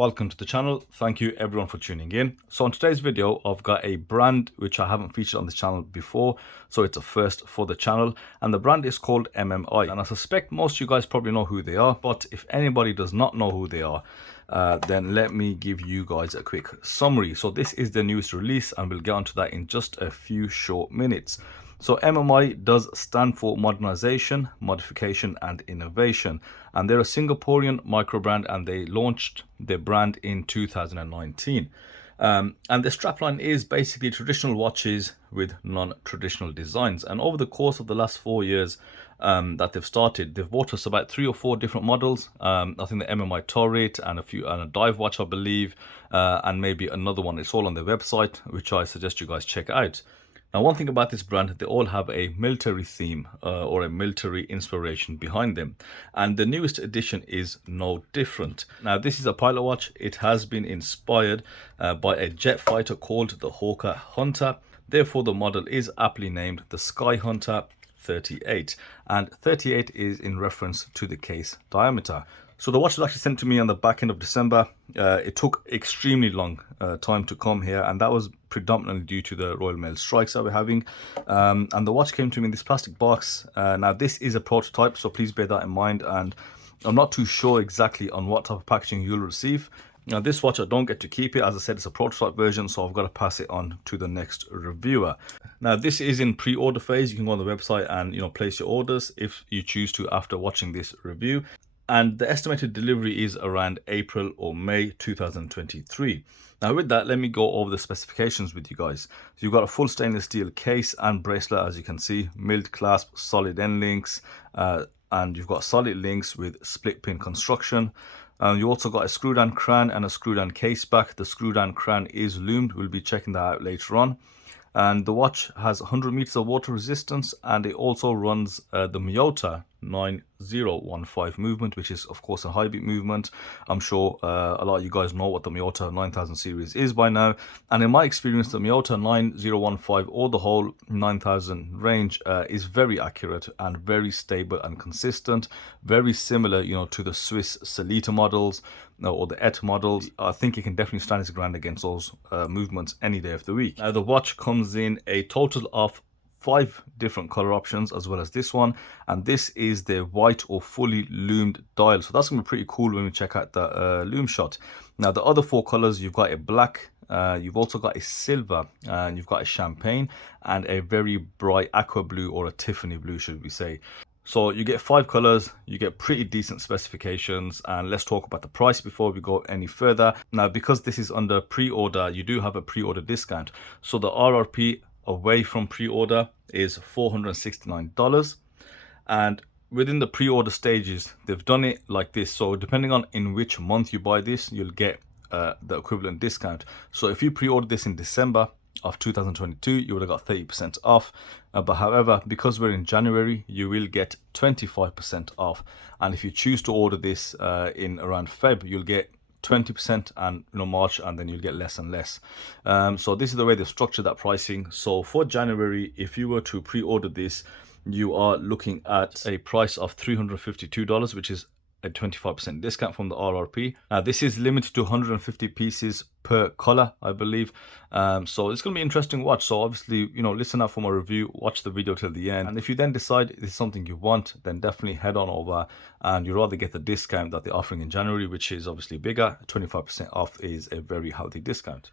welcome to the channel. Thank you everyone for tuning in. So in today's video, I've got a brand which I haven't featured on this channel before, so it's a first for the channel, and the brand is called MMI, and I suspect most of you guys probably know who they are, but if anybody does not know who they are, then let me give you guys a quick summary. So this is the newest release, and we'll get onto that in just a few short minutes. So MMI does stand for modernization, modification and innovation, and they're a Singaporean micro brand, and they launched their brand in 2019. And the strapline is basically traditional watches with non-traditional designs, and over the course of the last 4 years that they've started, they've bought us about 3 or 4 different models. I think the MMI Turret and a dive watch, I believe, and maybe another one. It's all on their website, which I suggest you guys check out. Now, one thing about this brand, they all have a military theme or a military inspiration behind them. And the newest edition is no different. Now, this is a pilot watch. It has been inspired by a jet fighter called the SkyHunter. Therefore, the model is aptly named the SkyHunter 38. And 38 is in reference to the case diameter. So the watch was actually sent to me on the back end of December. It took extremely long time to come here, and that was predominantly due to the Royal Mail strikes that we're having. And the watch came to me in this plastic box. Now this is a prototype, so please bear that in mind, and I'm not too sure exactly on what type of packaging you'll receive. Now this watch, I don't get to keep it. As I said, it's a prototype version, so I've got to pass it on to the next reviewer. Now this is in pre-order phase. You can go on the website and place your orders if you choose to after watching this review. And the estimated delivery is around April or May 2023. Now with that, let me go over the specifications with you guys. So you've got a full stainless steel case and bracelet, as you can see, milled clasp, solid end links, and you've got solid links with split pin construction. You also got a screw down crown and a screw down case back. The screw down crown is lumed. We'll be checking that out later on. And the watch has 100 meters of water resistance, and it also runs the miyota 9015 movement, which is of course a high beat movement. I'm sure a lot of you guys know what the miyota 9000 series is by now, and in my experience, the miyota 9015 or the whole 9000 range is very accurate and very stable and consistent, very similar to the Swiss Solita models or the ET models. I think it can definitely stand its ground against those movements any day of the week. Now the watch comes in a total of 5 different color options, as well as this one, and this is the white or fully loomed dial, so that's gonna be pretty cool when we check out the lume shot. Now the other 4 colors, you've got a black, you've also got a silver, and you've got a champagne and a very bright aqua blue, or a Tiffany blue should we say. So you get 5 colors, you get pretty decent specifications, and let's talk about the price before we go any further. Now because this is under pre-order, you do have a pre-order discount, so the RRP away from pre-order is $469, and within the pre-order stages they've done it like this. So depending on in which month you buy this, you'll get the equivalent discount. So if you pre-ordered this in December of 2022, you would have got 30% off, but however, because we're in January, you will get 25% off, and if you choose to order this in around Feb, you'll get 20%, and March, and then you'll get less and less. So this is the way they've structured that pricing. So for January, if you were to pre-order this, you are looking at a price of $352, which is a 25% discount from the RRP. Now this is limited to 150 pieces per color, I believe. So it's going to be an interesting watch. So obviously, listen out for my review, watch the video till the end, and if you then decide it's something you want, then definitely head on over, and you'd rather get the discount that they're offering in January, which is obviously bigger. 25% off is a very healthy discount.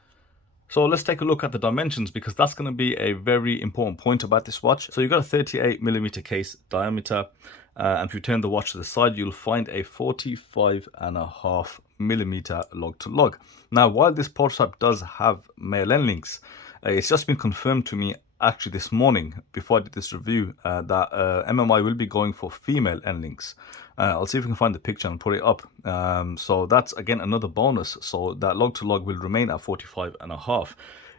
So let's take a look at the dimensions, because that's going to be a very important point about this watch. So you've got a 38mm case diameter, and if you turn the watch to the side, you'll find a 45.5mm lug to lug. Now, while this prototype does have male end links, it's just been confirmed to me actually this morning before I did this review that MMI will be going for female end links. I'll see if we can find the picture and put it up. So that's again another bonus. So that lug to lug will remain at 45.5.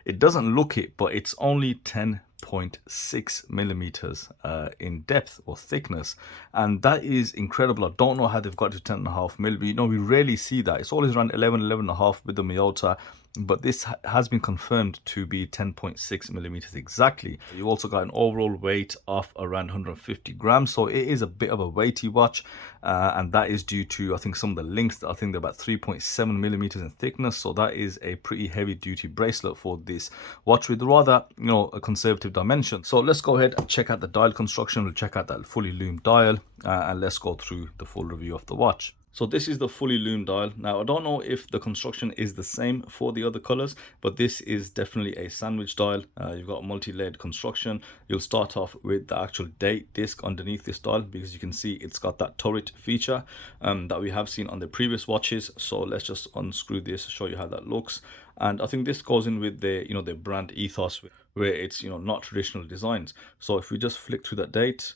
It doesn't look it, but it's only 10.6mm in depth or thickness, and that is incredible. I don't know how they've got to 10.5mm. We rarely see that. It's always around 11.5 with the miyota. but this has been confirmed to be 10.6 millimeters exactly. You also got an overall weight of around 150 grams, so it is a bit of a weighty watch, and that is due to, I think, some of the links. I think they're about 3.7 millimeters in thickness, so that is a pretty heavy duty bracelet for this watch with rather, a conservative dimension. So let's go ahead and check out the dial construction. We'll check out that fully loomed dial, and let's go through the full review of the watch. So this is the fully loomed dial. Now, I don't know if the construction is the same for the other colors, but this is definitely a sandwich dial. You've got multi-layered construction. You'll start off with the actual date disc underneath this dial, because you can see it's got that turret feature that we have seen on the previous watches. So let's just unscrew this, show you how that looks. And I think this goes in with the, the brand ethos, where it's, not traditional designs. So if we just flick through that date,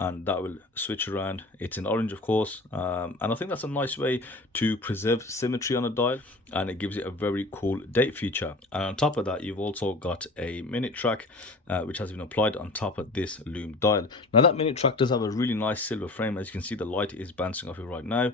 and that will switch around. It's in orange, of course, and I think that's a nice way to preserve symmetry on a dial, and it gives it a very cool date feature. And on top of that, you've also got a minute track which has been applied on top of this loomed dial. Now, that minute track does have a really nice silver frame. As you can see, the light is bouncing off it right now.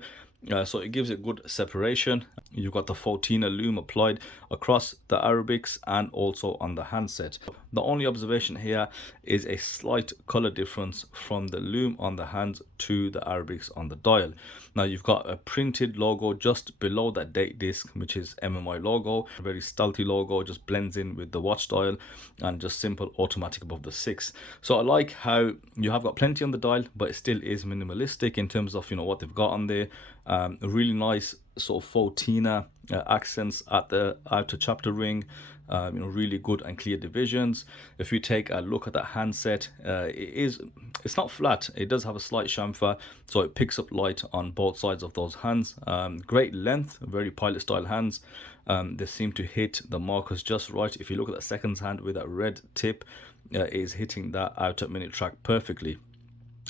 So it gives it good separation. You've got the Fotina lume applied across the Arabics and also on the handset. The only observation here is a slight color difference from the lume on the hands to the Arabics on the dial. Now, you've got a printed logo just below that date disc, which is MMI logo. A very stealthy logo, just blends in with the watch dial, and just simple automatic above the 6. So I like how you have got plenty on the dial, but it still is minimalistic in terms of, what they've got on there. A really nice sort of Fotina accents at the outer chapter ring. Really good and clear divisions. If you take a look at that handset, it's not flat. It does have a slight chamfer, so it picks up light on both sides of those hands. Great length, very pilot style hands. They seem to hit the markers just right. If you look at that seconds hand with that red tip, it is hitting that outer minute track perfectly.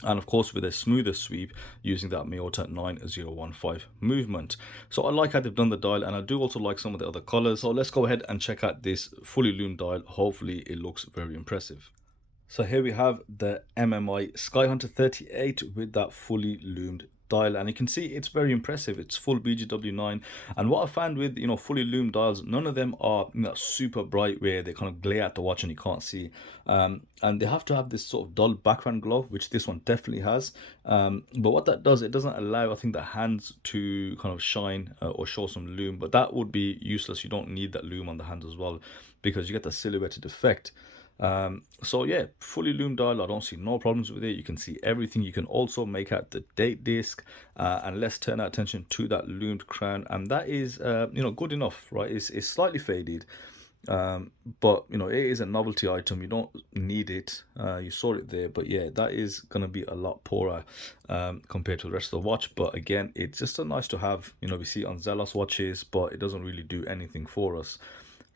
And of course, with a smoother sweep using that miyota 9015 movement. So I like how they've done the dial, and I do also like some of the other colors. So let's go ahead and check out this fully loomed dial. Hopefully it looks very impressive. So here we have the MMI SkyHunter 38 with that fully loomed dial, and you can see it's very impressive. It's full BGW9, and what I found with fully loomed dials, none of them are super bright where they kind of glare at the watch and you can't see, and they have to have this sort of dull background glow, which this one definitely has. But what that does, it doesn't allow, I think, the hands to kind of shine or show some lume, but that would be useless. You don't need that lume on the hands as well, because you get the silhouetted effect. So yeah, fully loomed dial, I don't see no problems with it. You can see everything. You can also make out the date disc, and let's turn our attention to that loomed crown, and that is good enough, right? It's slightly faded, but it is a novelty item. You don't need it. You saw it there, but yeah, that is gonna be a lot poorer compared to the rest of the watch. But again, it's just a nice to have. We see it on Zelos watches, but it doesn't really do anything for us.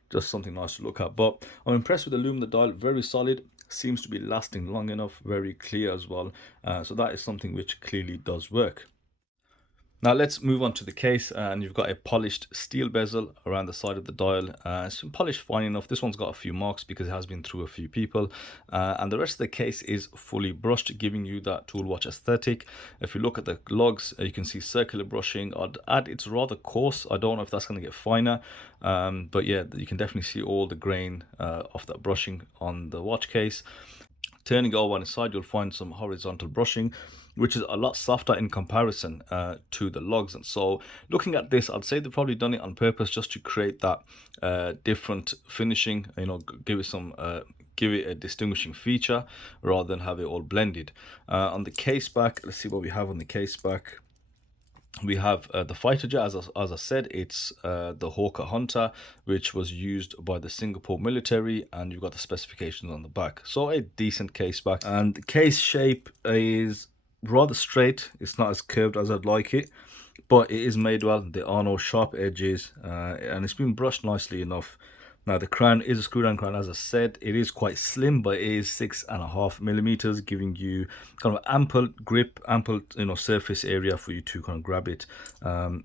Just something nice to look at. But I'm impressed with the lume. The dial, very solid, seems to be lasting long enough, very clear as well. So that is something which clearly does work. Now let's move on to the case, and you've got a polished steel bezel around the side of the dial. It's been polished fine enough. This one's got a few marks because it has been through a few people, and the rest of the case is fully brushed, giving you that tool watch aesthetic. If you look at the lugs, you can see circular brushing. I'd add it's rather coarse. I don't know if that's going to get finer, but yeah, you can definitely see all the grain of that brushing on the watch case. Turning it over on the side, you'll find some horizontal brushing, which is a lot softer in comparison to the lugs. And so looking at this, I'd say they've probably done it on purpose just to create that different finishing, give it a distinguishing feature rather than have it all blended. On the case back, let's see what we have on the case back. We have the fighter jet, as I said, it's the Hawker Hunter, which was used by the Singapore military, and you've got the specifications on the back. So a decent case back, and the case shape is rather straight. It's not as curved as I'd like it, but it is made well. There are no sharp edges, and it's been brushed nicely enough. Now the crown is a screw down crown, as I said. It is quite slim, but it is 6.5 millimeters, giving you kind of ample grip, ample surface area for you to kind of grab it, and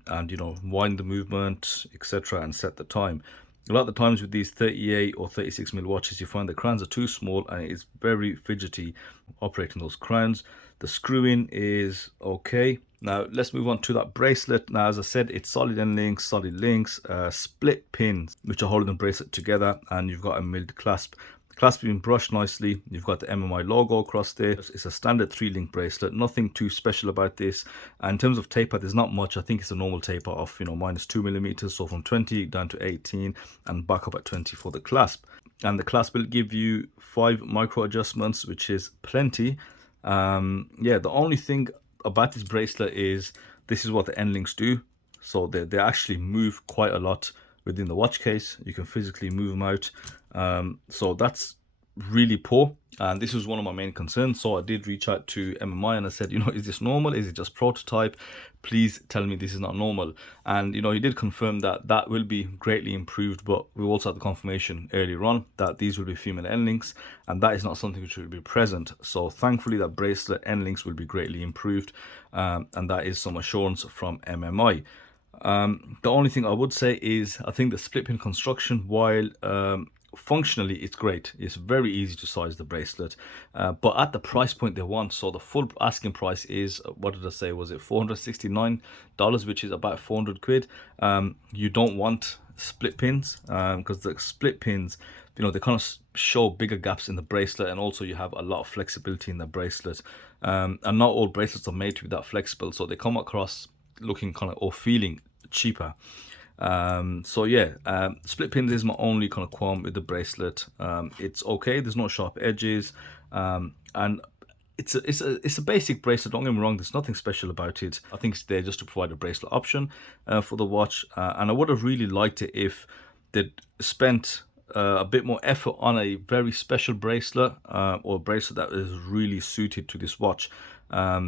wind the movement, etc., and set the time. A lot of the times with these 38 or 36mm watches, you find the crowns are too small and it's very fidgety operating those crowns. The screwing is okay. Now let's move on to that bracelet. Now, as I said, it's solid end links, solid links, split pins which are holding the bracelet together, and you've got a milled clasp. The clasp has been brushed nicely. You've got the MMI logo across there. It's a standard 3-link bracelet, nothing too special about this. And in terms of taper, there's not much. I think it's a normal taper of, you know, -2mm, so from 20 down to 18 and back up at 20 for the clasp. And the clasp will give you 5 micro adjustments, which is plenty. Yeah, the only thing about this bracelet is this is what the end links do. So they actually move quite a lot within the watch case. You can physically move them out. So that's really poor, and this was one of my main concerns. So I did reach out to MMI and I said, you know, is this normal? Is it just prototype? Please tell me this is not normal. And you know, he did confirm that that will be greatly improved, but we also had the confirmation earlier on that these will be female end links, and that is not something which will be present. So thankfully that bracelet end links will be greatly improved, and that is some assurance from MMI. The only thing I would say is I think the split pin construction, while functionally it's great, it's very easy to size the bracelet, but at the price point they want, so the full asking price is, what did I say, was it $469, which is about 400 quid. You don't want split pins, because the split pins, you know, they kind of show bigger gaps in the bracelet, and also you have a lot of flexibility in the bracelet, and not all bracelets are made to be that flexible, so they come across looking kind of, or feeling cheaper. So yeah, split pins is my only kind of qualm with the bracelet. It's okay, there's no sharp edges, and it's a basic bracelet, don't get me wrong, there's nothing special about it. I think it's there just to provide a bracelet option for the watch, and I would have really liked it if they'd spent a bit more effort on a very special bracelet, or a bracelet that is really suited to this watch,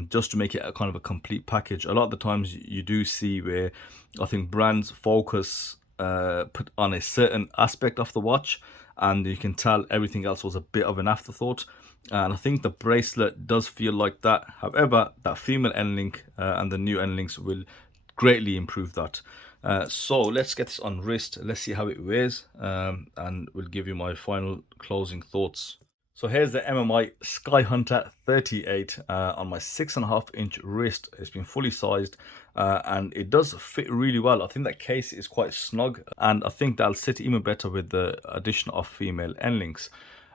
just to make it a kind of a complete package. A lot of the times you do see where I think brands focus put on a certain aspect of the watch, and you can tell everything else was a bit of an afterthought, and I think the bracelet does feel like that. However, that female end link and the new end links will greatly improve that. So let's get this on wrist, let's see how it wears, and we'll give you my final closing thoughts. So here's the MMI SkyHunter 38 on my 6.5-inch wrist. It's been fully sized, and it does fit really well. I think that case is quite snug, and I think that'll sit even better with the addition of female end links.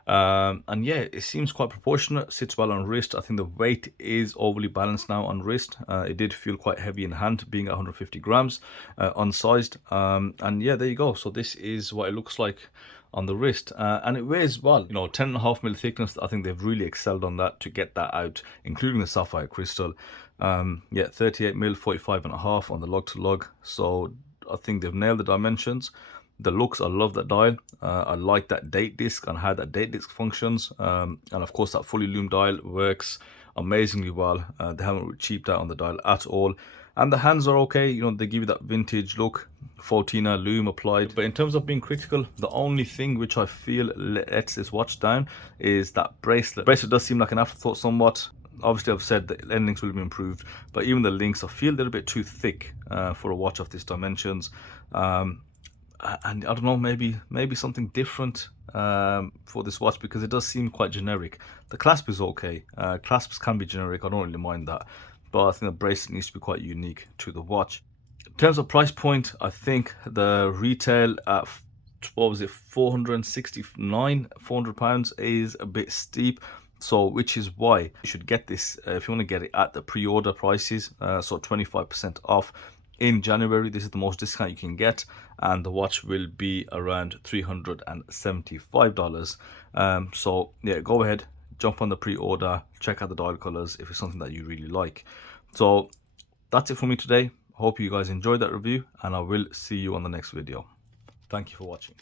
And yeah, it seems quite proportionate, sits well on wrist. I think the weight is overly balanced now on wrist. It did feel quite heavy in hand, being 150 grams unsized. And yeah, there you go. So this is what it looks like on the wrist, and it weighs well, you know, 10.5mm thickness. I think they've really excelled on that to get that out, including the sapphire crystal. Yeah, 38mm, 45.5 on the lug to lug. So I think they've nailed the dimensions. The looks, I love that dial. I like that date disc and how that date disc functions, and of course that fully Lume dial works amazingly well. They haven't cheaped out on the dial at all, and the hands are okay. You know, they give you that vintage look, 14er Lume applied. But in terms of being critical, the only thing which I feel lets this watch down is that bracelet. Bracelet does seem like an afterthought somewhat. Obviously I've said the end links will be improved, but even the links I feel a little bit too thick for a watch of these dimensions. And I don't know, maybe something different for this watch, because it does seem quite generic. The clasp is okay. Clasps can be generic, I don't really mind that, but I think the bracelet needs to be quite unique to the watch. In terms of price point, I think the retail at, what was it, 469, £400 is a bit steep. So which is why you should get this if you want to get it at the pre-order prices, so 25% off in January. This is the most discount you can get, and the watch will be around $375. So yeah, go ahead, jump on the pre-order, check out the dial colors if it's something that you really like. So that's it for me today. Hope you guys enjoyed that review, and I will see you on the next video. Thank you for watching.